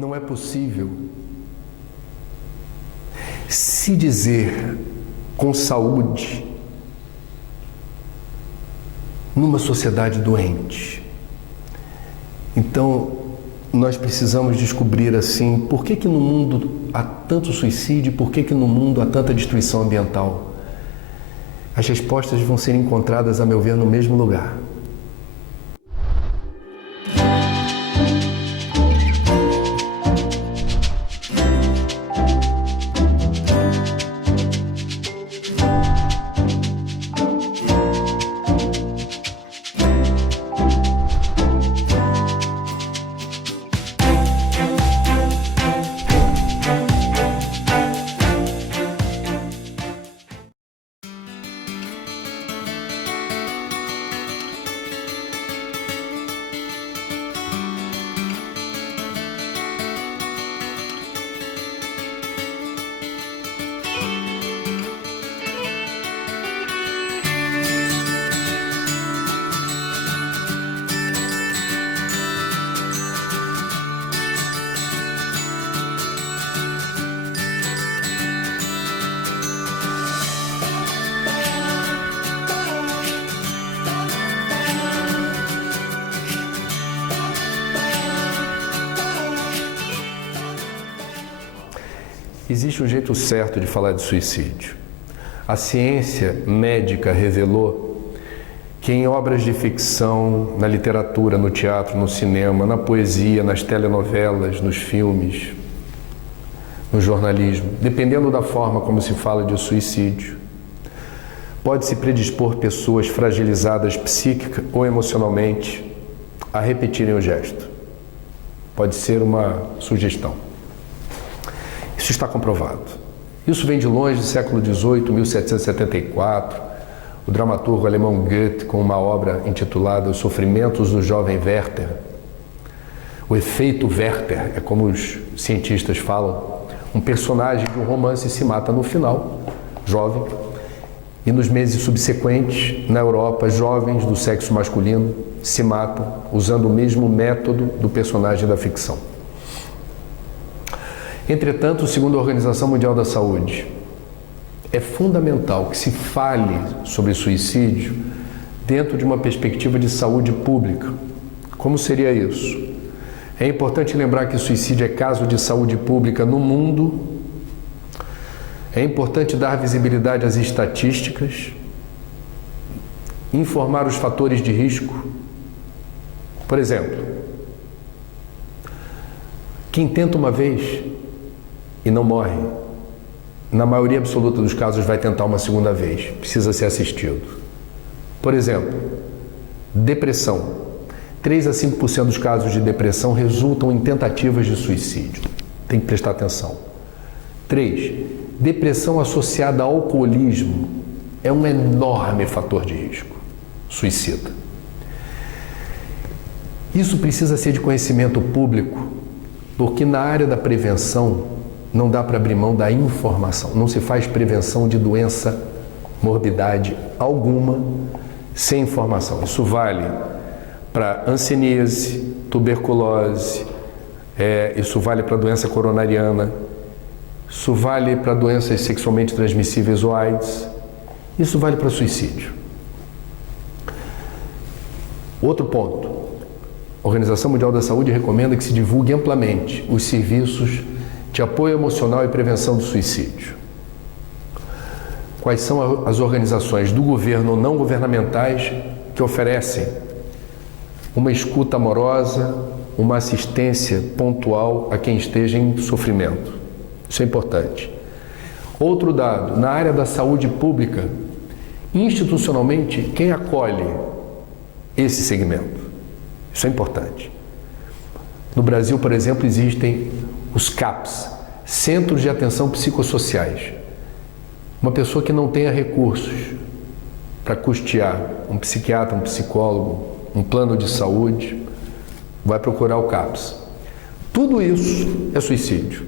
Não é possível se dizer com saúde numa sociedade doente. Então, nós precisamos descobrir assim, por que no mundo há tanto suicídio, por que no mundo há tanta destruição ambiental? As respostas vão ser encontradas, a meu ver, no mesmo lugar. Existe um jeito certo de falar de suicídio. A ciência médica revelou que em obras de ficção, na literatura, no teatro, no cinema, na poesia, nas telenovelas, nos filmes, no jornalismo, dependendo da forma como se fala de suicídio, pode-se predispor pessoas fragilizadas psíquica ou emocionalmente a repetirem o gesto. Pode ser uma sugestão. Isso está comprovado. Isso vem de longe, do século XVIII, 1774, o dramaturgo alemão Goethe, com uma obra intitulada Os Sofrimentos do Jovem Werther. O efeito Werther é como os cientistas falam, um personagem de um romance se mata no final, jovem, e nos meses subsequentes, na Europa, jovens do sexo masculino se matam usando o mesmo método do personagem da ficção. Entretanto, segundo a Organização Mundial da Saúde, é fundamental que se fale sobre suicídio dentro de uma perspectiva de saúde pública. Como seria isso? É importante lembrar que suicídio é caso de saúde pública no mundo. É importante dar visibilidade às estatísticas, informar os fatores de risco. Por exemplo, quem tenta uma vez e não morre, na maioria absoluta dos casos vai tentar uma segunda vez, precisa ser assistido. Por exemplo, depressão. 3 a 5% dos casos de depressão resultam em tentativas de suicídio. Tem que prestar atenção. 3. Depressão associada ao alcoolismo é um enorme fator de risco suicida. Isso precisa ser de conhecimento público, porque na área da prevenção não dá para abrir mão da informação. Não se faz prevenção de doença, morbidade alguma, sem informação. Isso vale para hanseníase, tuberculose, isso vale para doença coronariana, isso vale para doenças sexualmente transmissíveis ou AIDS, isso vale para suicídio. Outro ponto, a Organização Mundial da Saúde recomenda que se divulgue amplamente os serviços de apoio emocional e prevenção do suicídio. Quais são as organizações do governo ou não governamentais que oferecem uma escuta amorosa, uma assistência pontual a quem esteja em sofrimento? Isso é importante. Outro dado, na área da saúde pública, institucionalmente, quem acolhe esse segmento? Isso é importante. No Brasil, por exemplo, existem os CAPs, Centros de Atenção Psicossociais. Uma pessoa que não tenha recursos para custear um psiquiatra, um psicólogo, um plano de saúde, vai procurar o CAPS. Tudo isso é suicídio.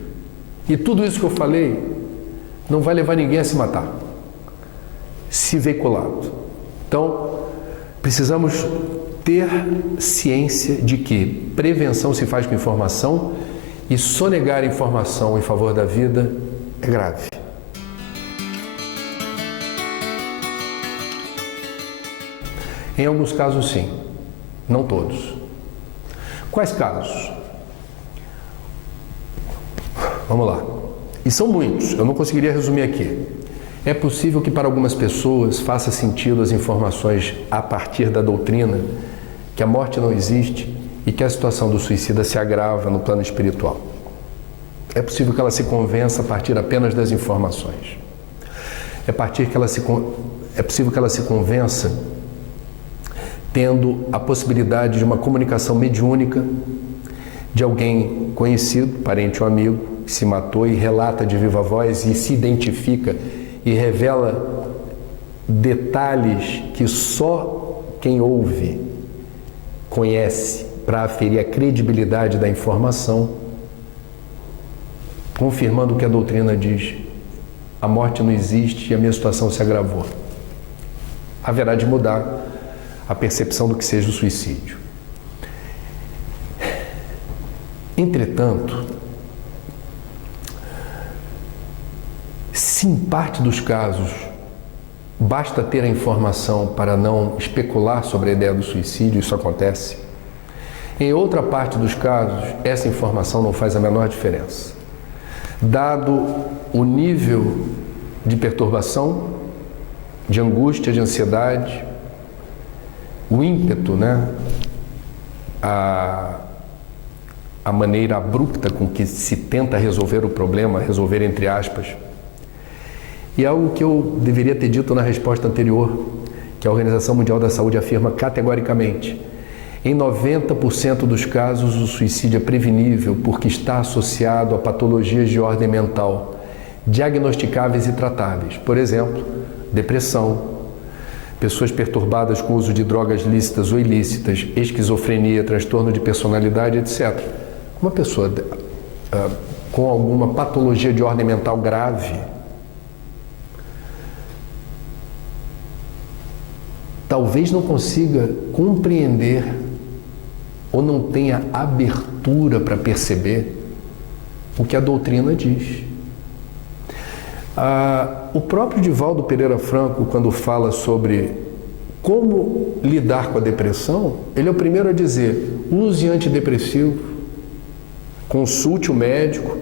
E tudo isso que eu falei não vai levar ninguém a se matar, se veiculado. Então, precisamos ter ciência de que prevenção se faz com informação e sonegar informação em favor da vida é grave. Em alguns casos, sim. Não todos. Quais casos? Vamos lá. E são muitos, eu não conseguiria resumir aqui. É possível que para algumas pessoas faça sentido as informações a partir da doutrina que a morte não existe e que a situação do suicida se agrava no plano espiritual. É possível que ela se convença a partir apenas das informações. É possível que ela se convença tendo a possibilidade de uma comunicação mediúnica de alguém conhecido, parente ou amigo, que se matou e relata de viva voz e se identifica e revela detalhes que só quem ouve conhece para aferir a credibilidade da informação, confirmando o que a doutrina diz. A morte não existe e a minha situação se agravou. Haverá de mudar a percepção do que seja o suicídio. Entretanto, se em parte dos casos basta ter a informação para não especular sobre a ideia do suicídio, isso acontece, em outra parte dos casos, essa informação não faz a menor diferença. Dado o nível de perturbação, de angústia, de ansiedade, o ímpeto, a maneira abrupta com que se tenta resolver o problema, resolver entre aspas, e algo que eu deveria ter dito na resposta anterior, que a Organização Mundial da Saúde afirma categoricamente: em 90% dos casos o suicídio é prevenível porque está associado a patologias de ordem mental, diagnosticáveis e tratáveis. Por exemplo, depressão, pessoas perturbadas com o uso de drogas lícitas ou ilícitas, esquizofrenia, transtorno de personalidade, etc. Uma pessoa com alguma patologia de ordem mental grave talvez não consiga compreender ou não tenha abertura para perceber o que a doutrina diz. O próprio Divaldo Pereira Franco, quando fala sobre como lidar com a depressão, ele é o primeiro a dizer: use antidepressivo, consulte o médico,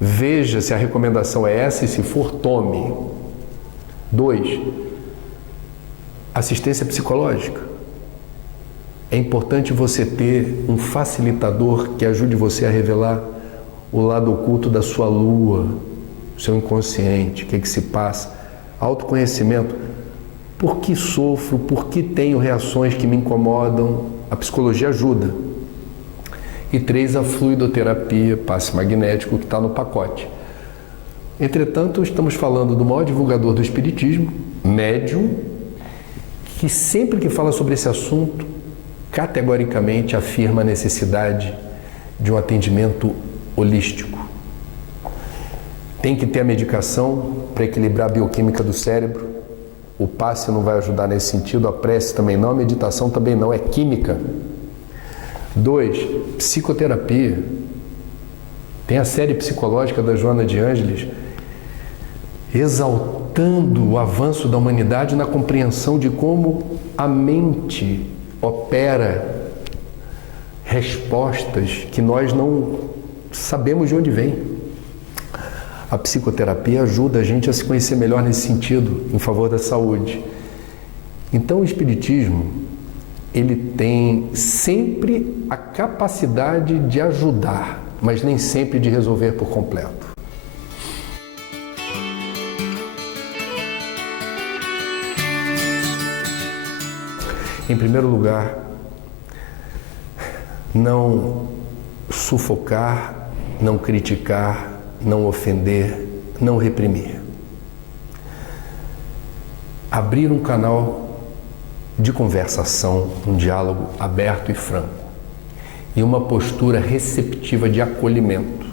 veja se a recomendação é essa e, se for, tome. 2. Assistência psicológica. É importante você ter um facilitador que ajude você a revelar o lado oculto da sua lua, seu inconsciente, o que se passa. Autoconhecimento. Por que sofro? Por que tenho reações que me incomodam? A psicologia ajuda. E 3, a fluidoterapia, passe magnético, que está no pacote. Entretanto, estamos falando do maior divulgador do espiritismo, médium, que sempre que fala sobre esse assunto, categoricamente afirma a necessidade de um atendimento holístico. Tem que ter a medicação para equilibrar a bioquímica do cérebro. O passe não vai ajudar nesse sentido, a prece também não, a meditação também não, é química. 2, psicoterapia. Tem a série psicológica da Joana de Ângeles, exaltando o avanço da humanidade na compreensão de como a mente opera respostas que nós não sabemos de onde vêm. A psicoterapia ajuda a gente a se conhecer melhor nesse sentido, em favor da saúde. Então, o espiritismo, ele tem sempre a capacidade de ajudar, mas nem sempre de resolver por completo. Em primeiro lugar, não sufocar, não criticar, não ofender, não reprimir. Abrir um canal de conversação, um diálogo aberto e franco, e uma postura receptiva de acolhimento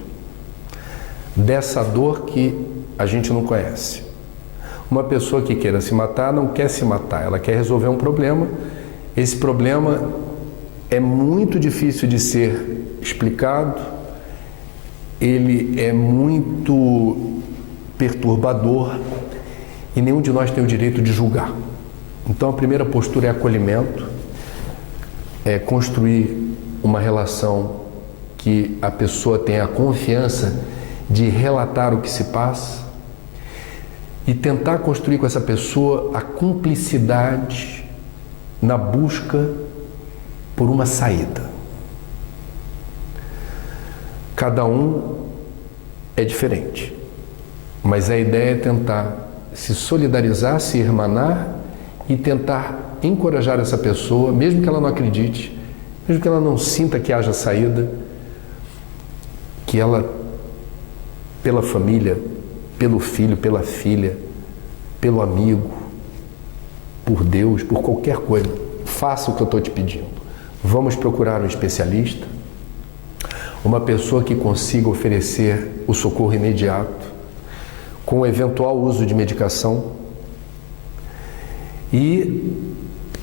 dessa dor que a gente não conhece. Uma pessoa que queira se matar não quer se matar, ela quer resolver um problema. Esse problema é muito difícil de ser explicado ele é muito perturbador e nenhum de nós tem o direito de julgar. Então a primeira postura é acolhimento, é construir uma relação que a pessoa tenha a confiança de relatar o que se passa e tentar construir com essa pessoa a cumplicidade na busca por uma saída. Cada um é diferente, mas a ideia é tentar se solidarizar, se irmanar e tentar encorajar essa pessoa, mesmo que ela não acredite, mesmo que ela não sinta que haja saída, que ela, pela família, pelo filho, pela filha, pelo amigo, por Deus, por qualquer coisa, faça o que eu estou te pedindo. Vamos procurar um especialista, uma pessoa que consiga oferecer o socorro imediato, com o eventual uso de medicação, e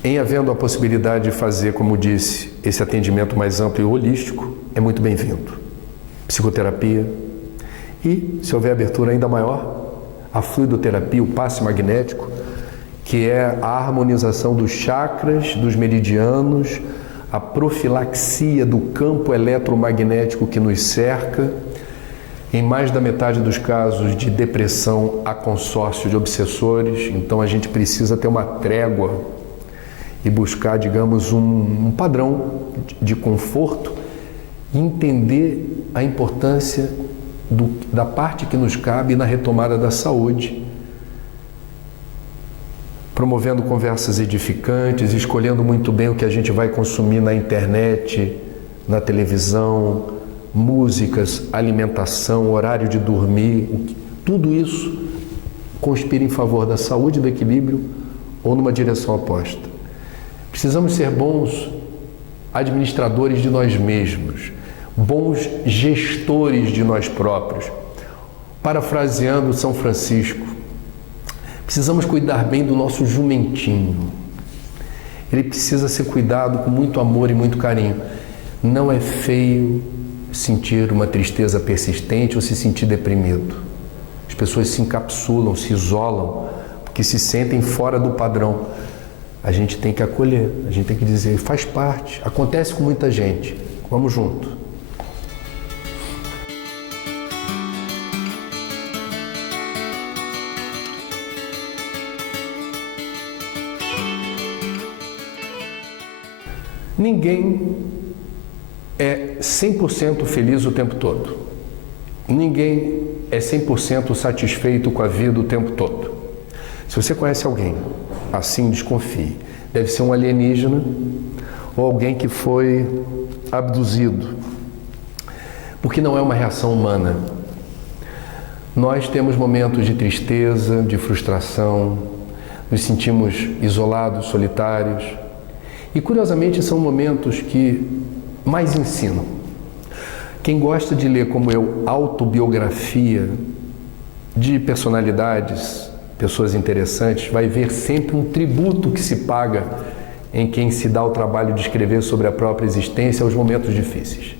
em havendo a possibilidade de fazer, como disse, esse atendimento mais amplo e holístico, é muito bem-vindo. Psicoterapia e, se houver abertura ainda maior, a fluidoterapia, o passe magnético, que é a harmonização dos chakras, dos meridianos, a profilaxia do campo eletromagnético que nos cerca. Em mais da metade dos casos de depressão há consórcio de obsessores, então a gente precisa ter uma trégua e buscar, digamos, um padrão de conforto e entender a importância da parte que nos cabe na retomada da saúde, promovendo conversas edificantes, escolhendo muito bem o que a gente vai consumir na internet, na televisão, músicas, alimentação, horário de dormir, tudo isso conspira em favor da saúde e do equilíbrio ou numa direção oposta. Precisamos ser bons administradores de nós mesmos, bons gestores de nós próprios. Parafraseando São Francisco, precisamos cuidar bem do nosso jumentinho. Ele precisa ser cuidado com muito amor e muito carinho. Não é feio sentir uma tristeza persistente ou se sentir deprimido. As pessoas se encapsulam, se isolam, porque se sentem fora do padrão. A gente tem que acolher, a gente tem que dizer, faz parte, acontece com muita gente, vamos junto. Ninguém é 100% feliz o tempo todo. Ninguém é 100% satisfeito com a vida o tempo todo. Se você conhece alguém assim, desconfie. Deve ser um alienígena ou alguém que foi abduzido, porque não é uma reação humana. Nós temos momentos de tristeza, de frustração, nos sentimos isolados, solitários, e curiosamente são momentos que mais ensinam. Quem gosta de ler, como eu, autobiografia de personalidades, pessoas interessantes, vai ver sempre um tributo que se paga em quem se dá o trabalho de escrever sobre a própria existência aos momentos difíceis.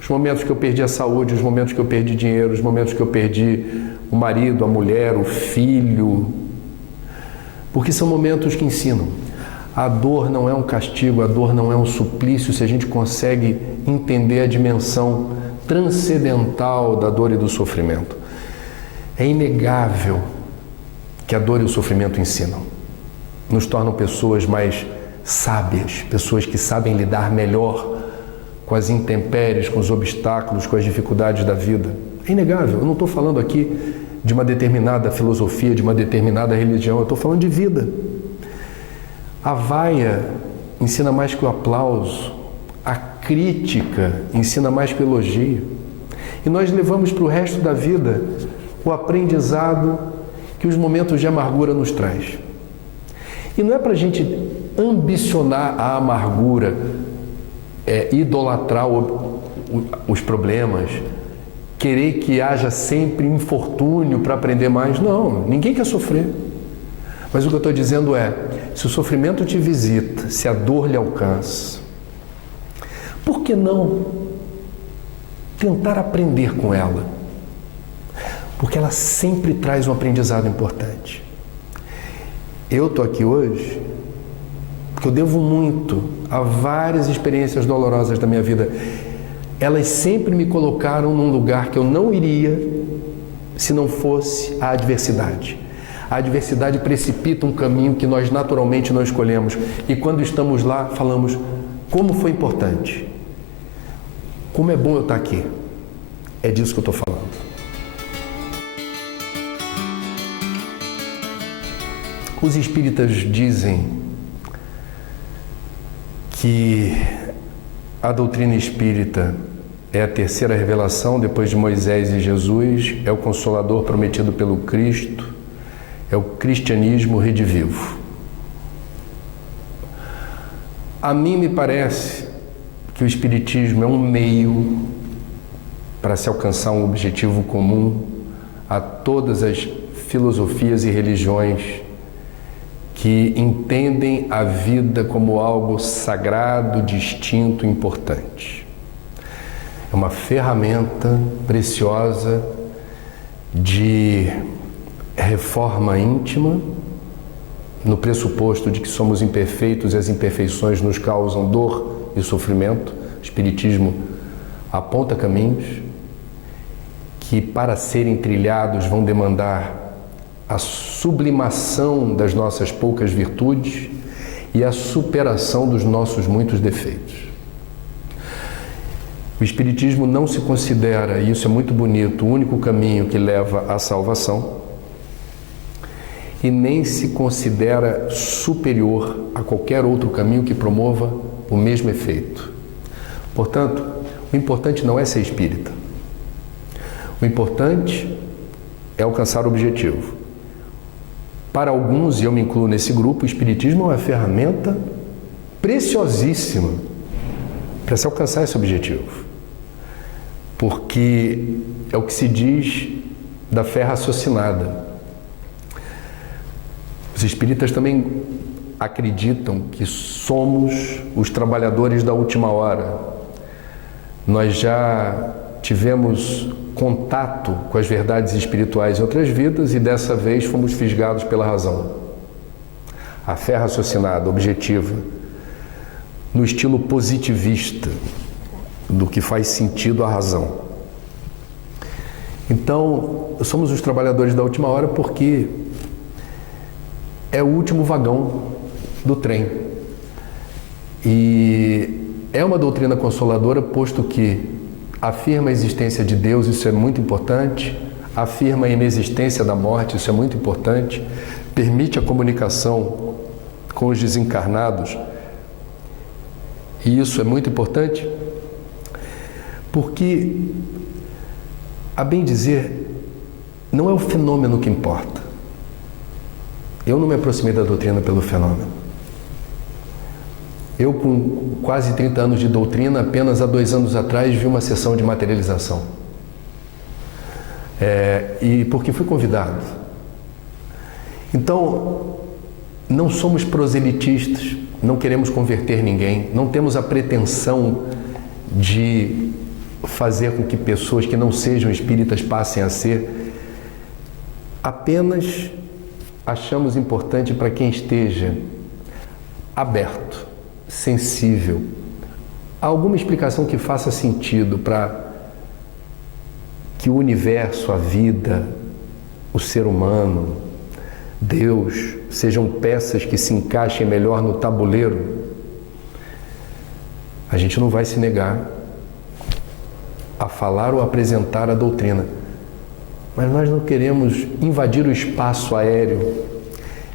Os momentos que eu perdi a saúde, os momentos que eu perdi dinheiro, os momentos que eu perdi o marido, a mulher, o filho, porque são momentos que ensinam. A dor não é um castigo, a dor não é um suplício, se a gente consegue entender a dimensão transcendental da dor e do sofrimento. É inegável que a dor e o sofrimento ensinam. Nos tornam pessoas mais sábias, pessoas que sabem lidar melhor com as intempéries, com os obstáculos, com as dificuldades da vida. É inegável. Eu não estou falando aqui de uma determinada filosofia, de uma determinada religião, eu estou falando de vida. A vaia ensina mais que o aplauso, a crítica ensina mais que o elogio. E nós levamos para o resto da vida o aprendizado que os momentos de amargura nos traz. E não é para a gente ambicionar a amargura, idolatrar os problemas, querer que haja sempre infortúnio para aprender mais. Não, ninguém quer sofrer. Mas o que eu estou dizendo é, se o sofrimento te visita, se a dor lhe alcança, por que não tentar aprender com ela, porque ela sempre traz um aprendizado importante. Eu estou aqui hoje porque eu devo muito a várias experiências dolorosas da minha vida. Elas sempre me colocaram num lugar que eu não iria se não fosse a adversidade. A adversidade precipita um caminho que nós naturalmente não escolhemos. E quando estamos lá, falamos, como foi importante. Como é bom eu estar aqui. É disso que eu estou falando. Os espíritas dizem que a doutrina espírita é a terceira revelação, depois de Moisés e Jesus, é o Consolador prometido pelo Cristo, é o cristianismo redivivo. A mim me parece que o Espiritismo é um meio para se alcançar um objetivo comum a todas as filosofias e religiões que entendem a vida como algo sagrado, distinto, importante. É uma ferramenta preciosa de reforma íntima, no pressuposto de que somos imperfeitos e as imperfeições nos causam dor e sofrimento. O Espiritismo aponta caminhos que, para serem trilhados, vão demandar a sublimação das nossas poucas virtudes e a superação dos nossos muitos defeitos. O Espiritismo não se considera, e isso é muito bonito, o único caminho que leva à salvação, e nem se considera superior a qualquer outro caminho que promova o mesmo efeito. Portanto, o importante não é ser espírita. O importante é alcançar o objetivo. Para alguns, e eu me incluo nesse grupo, o Espiritismo é uma ferramenta preciosíssima para se alcançar esse objetivo. Porque é o que se diz da fé raciocinada. Os espíritas também acreditam que somos os trabalhadores da última hora. Nós já tivemos contato com as verdades espirituais em outras vidas e dessa vez fomos fisgados pela razão. A fé raciocinada, objetiva, no estilo positivista, do que faz sentido à razão. Então, somos os trabalhadores da última hora porque é o último vagão do trem. E é uma doutrina consoladora, posto que afirma a existência de Deus, isso é muito importante, afirma a inexistência da morte, isso é muito importante, permite a comunicação com os desencarnados, e isso é muito importante, porque, a bem dizer, não é o fenômeno que importa. Eu não me aproximei da doutrina pelo fenômeno. Eu, com quase 30 anos de doutrina, apenas há 2 anos atrás, vi uma sessão de materialização. E porque fui convidado. Então, não somos proselitistas, não queremos converter ninguém, não temos a pretensão de fazer com que pessoas que não sejam espíritas passem a ser. Apenas achamos importante para quem esteja aberto, sensível, a alguma explicação que faça sentido para que o universo, a vida, o ser humano, Deus, sejam peças que se encaixem melhor no tabuleiro. A gente não vai se negar a falar ou apresentar a doutrina, mas nós não queremos invadir o espaço aéreo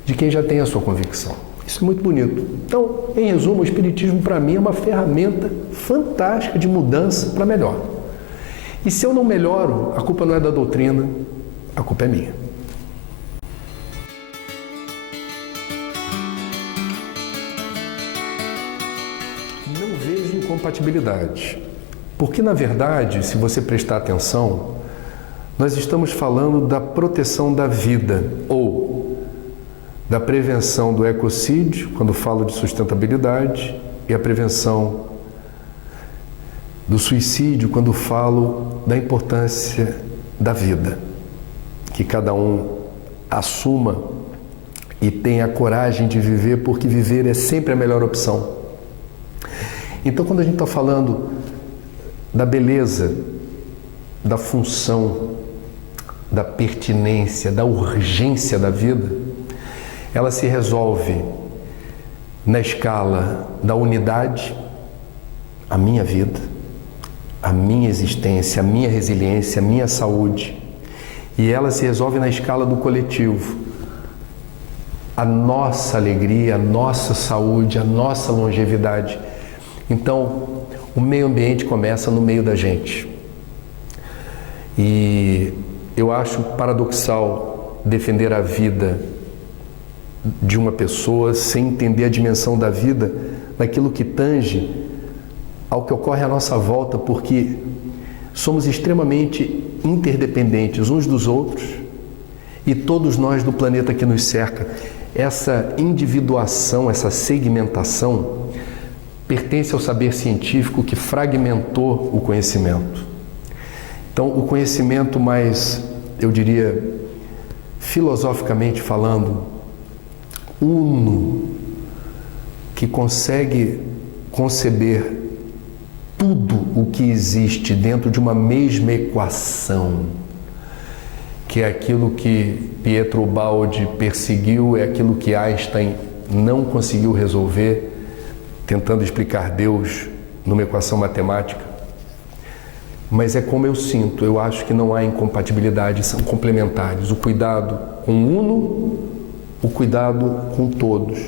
de quem já tem a sua convicção. Isso é muito bonito. Então, em resumo, o Espiritismo para mim é uma ferramenta fantástica de mudança para melhor. E se eu não melhoro, a culpa não é da doutrina, a culpa é minha. Não vejo incompatibilidade, porque na verdade, se você prestar atenção, nós estamos falando da proteção da vida ou da prevenção do ecocídio, quando falo de sustentabilidade, e a prevenção do suicídio quando falo da importância da vida, que cada um assuma e tenha a coragem de viver, porque viver é sempre a melhor opção. Então, quando a gente está falando da beleza, da função, da pertinência, da urgência da vida, ela se resolve na escala da unidade, a minha vida, a minha existência, a minha resiliência, a minha saúde. E ela se resolve na escala do coletivo, a nossa alegria, a nossa saúde, a nossa longevidade. Então, o meio ambiente começa no meio da gente. E eu acho paradoxal defender a vida de uma pessoa sem entender a dimensão da vida naquilo que tange ao que ocorre à nossa volta, porque somos extremamente interdependentes uns dos outros e todos nós do planeta que nos cerca. Essa individuação, essa segmentação pertence ao saber científico que fragmentou o conhecimento. Então, o conhecimento mais, eu diria, filosoficamente falando, uno, que consegue conceber tudo o que existe dentro de uma mesma equação, que é aquilo que Pietro Baldi perseguiu, é aquilo que Einstein não conseguiu resolver, tentando explicar Deus numa equação matemática. Mas é como eu sinto, eu acho que não há incompatibilidade, são complementares. O cuidado com o uno, o cuidado com todos.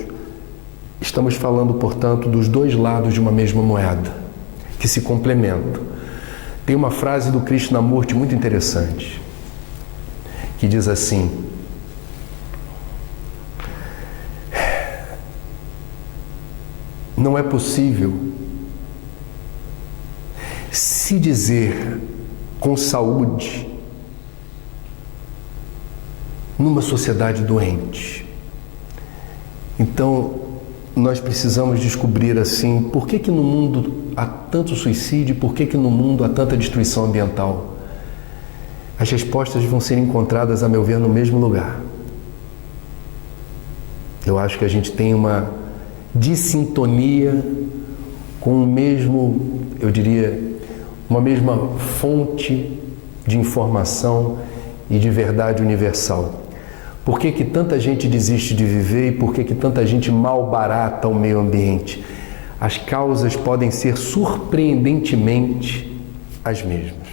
Estamos falando, portanto, dos dois lados de uma mesma moeda, que se complementam. Tem uma frase do Krishnamurti muito interessante, que diz assim: não é possível se dizer com saúde numa sociedade doente. Então, nós precisamos descobrir assim, por que no mundo há tanto suicídio, por que no mundo há tanta destruição ambiental? As respostas vão ser encontradas, a meu ver, no mesmo lugar. Eu acho que a gente tem uma dissintonia com o mesmo, eu diria, uma mesma fonte de informação e de verdade universal. Por que tanta gente desiste de viver e por que tanta gente malbarata o meio ambiente? As causas podem ser surpreendentemente as mesmas.